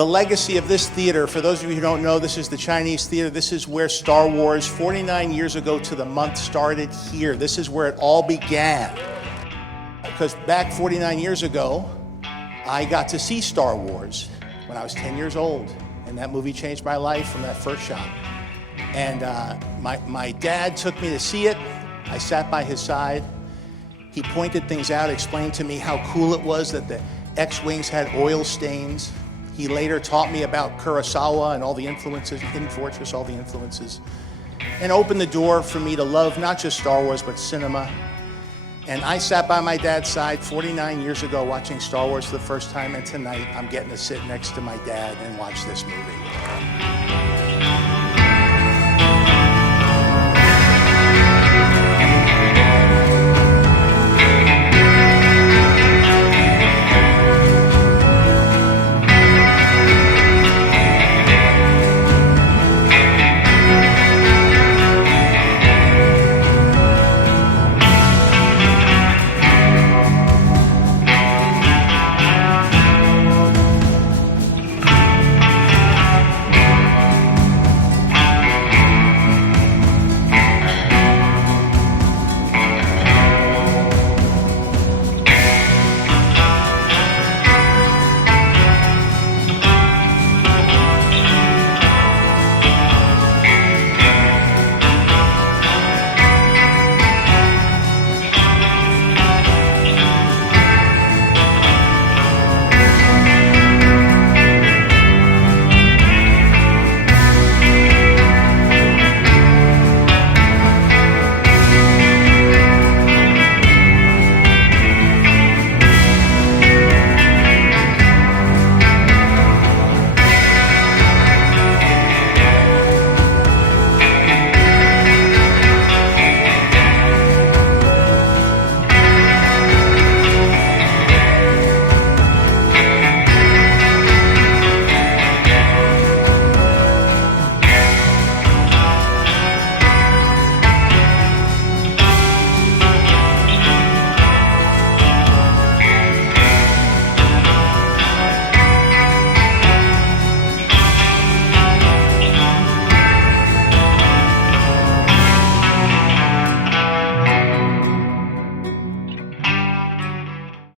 the legacy of this theater, for those of you who don't know, this is the Chinese theater. This is where Star Wars, 49 years ago to the month, started here. This is where it all began. Because back 49 years ago, I got to see Star Wars when I was 10 years old. And that movie changed my life from that first shot. And my dad took me to see it. I sat by his side. He pointed things out, explained to me how cool it was that the X-Wings had oil stains. He later taught me about Kurosawa and all the influences, Hidden Fortress, all the influences, and opened the door for me to love not just Star Wars, but cinema. And I sat by my dad's side 49 years ago watching Star Wars for the first time, and tonight I'm getting to sit next to my dad and watch this movie.